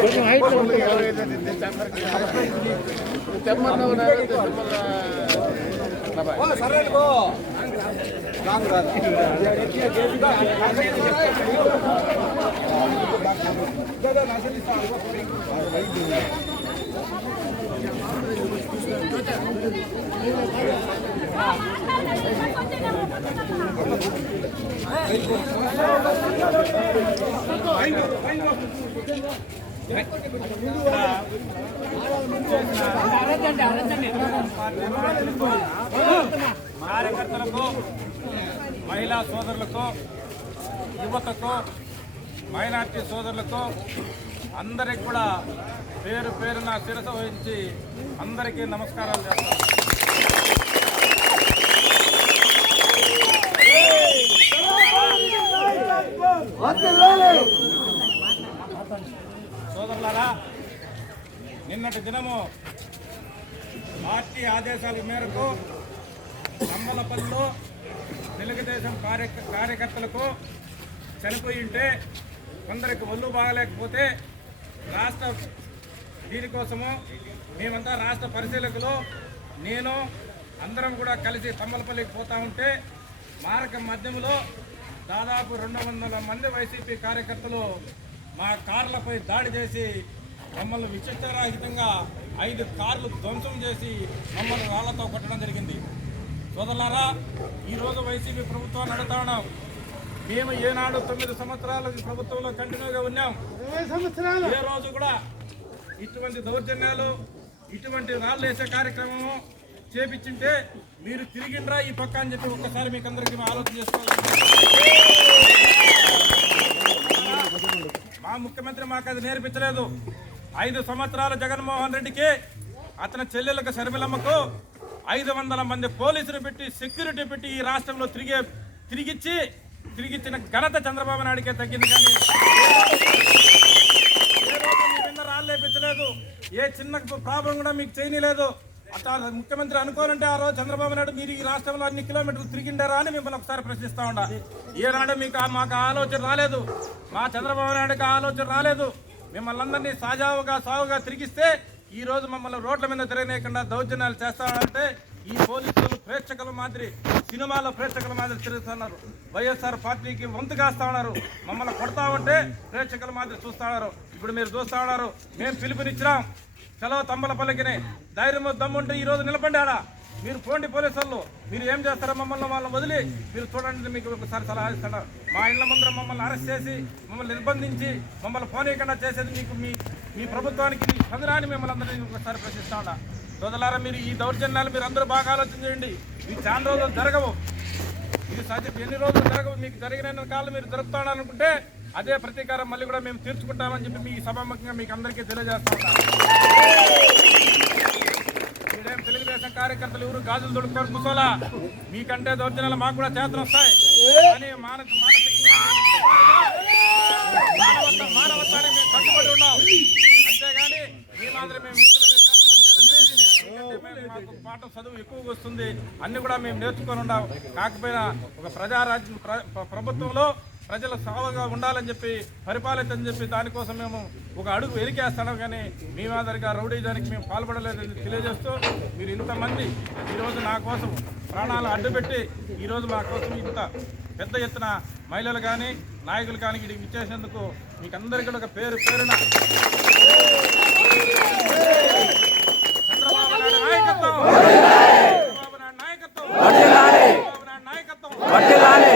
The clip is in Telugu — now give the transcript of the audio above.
కొంచెం హైట్ కార్యకర్తలకు మహిళా సోదరులకు యువతకు మైనార్టీ సోదరులకు అందరికి కూడా పేరు పేరున శిరస వహించి అందరికీ నమస్కారాలు చేస్తాను. సోదరులారా నిన్నటి దినము పార్టీ ఆదేశాల మేరకు కమ్మలపల్లిలో తెలుగుదేశం కార్య కార్యకర్తలకు చనిపోయి ఉంటే కొందరికి ఒళ్ళు బాగలేకపోతే రాష్ట్ర దీనికోసము మేమంతా రాష్ట్ర పరిశీలకులు నేను అందరం కూడా కలిసి తమ్మలపల్లికి పోతా ఉంటే మార్గం మధ్యంలో దాదాపు రెండు వందల మంది వైసీపీ కార్యకర్తలు మా కార్లపై దాడి చేసి మమ్మల్ని విచిత్రరహితంగా ఐదు కార్లు ధ్వంసం చేసి మమ్మల్ని రాళ్ళతో కొట్టడం జరిగింది. సోదరులారా ఈరోజు వైసీపీ ప్రభుత్వాన్ని అడుగుతా ఉన్నాం. మేము ఏనాడు తొమ్మిది సంవత్సరాలు ప్రభుత్వంలో కంటిన్యూగా ఉన్నాం. ఏ రోజు కూడా ఇటువంటి దౌర్జన్యాలు ఇటువంటి రాళ్ళు వేసే కార్యక్రమము చేపించింటే మీరు తిరిగిండ్రా ఈ పక్క అని చెప్పి ఒక్కసారి మీకు అందరికీ ఆలోచన చేసుకోవాలి. మా ముఖ్యమంత్రి మాకు అది నేర్పించలేదు. ఐదు సంవత్సరాల జగన్మోహన్ రెడ్డికి అతని చెల్లెలకు శర్మిలమ్మకు ఐదు వందల మంది పోలీసులు పెట్టి సెక్యూరిటీ పెట్టి ఈ రాష్ట్రంలో తిరిగే తిరిగిచ్చి తిరిగిచ్చిన ఘనత చంద్రబాబు నాయుడికే తగ్గింది కానీ రాళ్ళు లేపించలేదు. ఏ చిన్న ప్రాబ్లం కూడా మీకు చేయనీలేదు. అట్లా ముఖ్యమంత్రి అనుకోవాలంటే ఆ రోజు చంద్రబాబు నాయుడు మీరు ఈ రాష్ట్రంలో అన్ని కిలోమీటర్లు తిరిగిండారా అని మిమ్మల్ని ఒకసారి ప్రశ్నిస్తా ఉండా. ఏనాడు మీకు మాకు ఆ ఆలోచన రాలేదు. మా చంద్రబాబు నాయుడుకి ఆ ఆలోచన రాలేదు. మిమ్మల్ని అందరినీ సాజావుగా సాగుగా తిరిగిస్తే ఈ రోజు మమ్మల్ని రోడ్ల మీద తిరగనేయకుండా దౌర్జన్యాలు చేస్తామంటే ఈ పోలీసులు ప్రేక్షకుల మాదిరి సినిమాలో ప్రేక్షకుల మాదిరి తిరుగుతున్నారు. వైఎస్ఆర్ పార్టీకి వంతు కాస్తా ఉన్నారు. మమ్మల్ని కొడతా ఉంటే ప్రేక్షకుల మాదిరి చూస్తా ఉన్నారు. ఇప్పుడు మీరు చూస్తా ఉన్నారు. మేము పిలుపునిచ్చినాం. చలో తమ్మలపల్లికిని ధైర్యం దమ్ముంటే ఈరోజు నిలబండి ఆడ. మీరు పోండి పోలీసు వాళ్ళు. మీరు ఏం చేస్తారో మమ్మల్ని వాళ్ళని వదిలి మీరు చూడండి మీకు ఒకసారి సలహా ఇస్తాడు మా ఇళ్ళ ముందర మమ్మల్ని అరెస్ట్ చేసి మమ్మల్ని నిర్బంధించి మమ్మల్ని పోనీయకుండా చేసేది మీకు మీ మీ ప్రభుత్వానికి మీ చంద్రాన్ని మిమ్మల్ని అందరినీ ఒకసారి ప్రశ్నిస్తాడా ఉన్నా. సోదలారా మీరు ఈ దౌర్జన్యాలు మీరు అందరూ బాగా ఆలోచన చేయండి. ఇవి చాలా రోజులు జరగవు. ఇది సత్యం ఎన్ని రోజులు జరగవు? మీకు జరిగిన కాలం మీరు జరుపుతాడనుకుంటే అదే ప్రతీకారం మళ్ళీ కూడా మేము తీర్చుకుంటామని చెప్పి మీ సభాముఖంగా మీకు అందరికీ తెలియజేస్తా ఉన్నా. మీరేం తెలుగుదేశం కార్యకర్తలు ఎవరు గాజులు దొడుకుతారు కూర్చోలా మీకంటే దౌర్జన్యాలు మాకు కూడా చేతలు వస్తాయి. కానీ మానసిక మానవత్వ మానవత్వాన్ని మేము కట్టుబడి ఉన్నాం. అంతేగాని మీ మాదిరి మేము మాకు పాట చదువు ఎక్కువగా వస్తుంది. అన్ని కూడా మేము నేర్చుకొని ఉన్నాం. కాకపోయినా ఒక ప్రజారాజ్యం ప్ర- ప్రభుత్వంలో ప్రజల సావగా ఉండాలని చెప్పి పరిపాలించని చెప్పి దానికోసం మేము ఒక అడుగు వెలికేస్తాం కానీ మీ మాదిరిగా రౌడీజానికి మేము పాల్పడలేదని తెలియజేస్తూ మీరు ఇంతమంది ఈరోజు నా కోసం ప్రాణాలు అడ్డుపెట్టి ఈరోజు మా కోసం ఇంత పెద్ద ఎత్తున మహిళలు కానీ నాయకులు కానీ ఇక్కడికి ఇచ్చేసినందుకు మీకు అందరికీ కూడా ఒక పేరు పేరున చంద్రబాబు నాయుడు నాయకత్వం చంద్రబాబు నాయుడు నాయకత్వం చంద్రబాబు నాయుడు నాయకత్వం వర్దిల్లాలి